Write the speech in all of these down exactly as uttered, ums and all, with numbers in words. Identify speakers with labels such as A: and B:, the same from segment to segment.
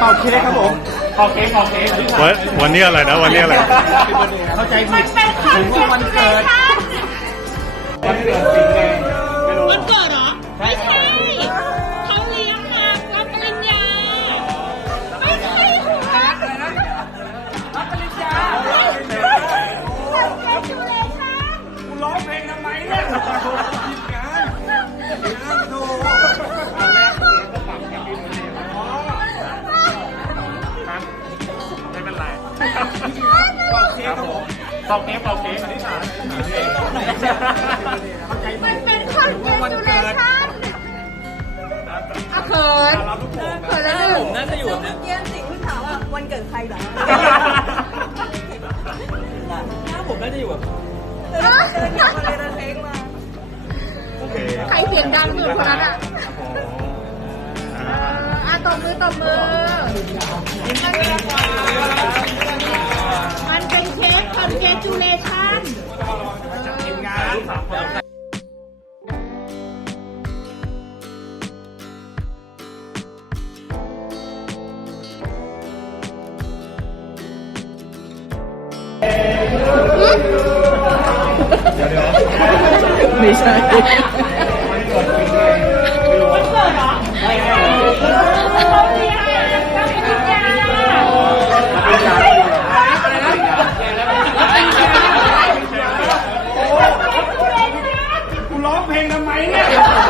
A: ป่าเค้กครับผมเป่าเค้กเป่าเค้ก
B: วันวันนี้อะไรนะวันนี้อะไร
A: เข้าใจผิด
C: มันเป็นวันเกิด
A: วันเกิดจริงไงไม่รู้
C: วันเกิดเหรอ
A: ใช่
C: ไม่ใช่เขาเลี้ยงมารับปริญญาไม่ใช่หัวรับปริญญา congratulation
A: กูร้องเพลงทำไมเนี่ยไม่เป็นไรเป่าเค้กครับผมเป่าเค้กเป่าเค้กอันนี้สารเข้าใจ
C: มันเป็น congratulation อ่ะเขินเขินแล้วหนึ่ง
A: ผมน่าจะอยู่แบบนี้
D: เกียนสิคุณถามว่าวันเกิดใครเหรอ
A: หน้าผมน่าจะอยู่แบบ
D: เดินเดินอยู่มาเลยนะเทงมา
B: โอเค
C: ใครเสียงดังสุดคนนั้นอ่ะเอออ่ะตบมือตบมือ มันเป็นเค้ก congratulation
A: ทีมงาน
D: ไม่ใช่
C: วันเกิดเหรอไม่ใช่เขาเลี้ยงมารับปริญญา
A: กูร้องเพลงทำไมเนี่ย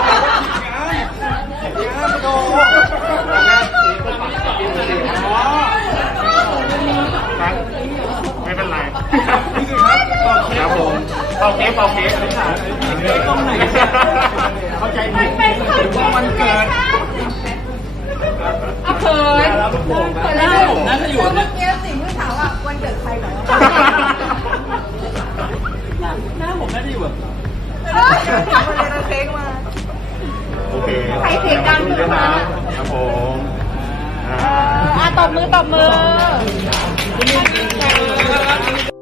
A: ไม่เป็นไรครับผมเป่าเค้กเป่าเค้กตรงไหนเข้าใจผิด
C: เป็น
A: วัน
C: วัน
A: เกิด
C: อ่ะเขินเขินแล้วหนึ่ง
A: น่าจะอยู่
D: เมื่อกี้สิคุณถามว่าวันเกิดใครเหรอ
A: หน้าผมน่าจะอยู่แบบ
D: เดินอยู่มาเลยนะเทงมา
B: โอเค
C: ใครเสียงดังสุดคนนั้นอ่ะ
B: ครับผมอ่า
C: อ่ะตบมือตบมือ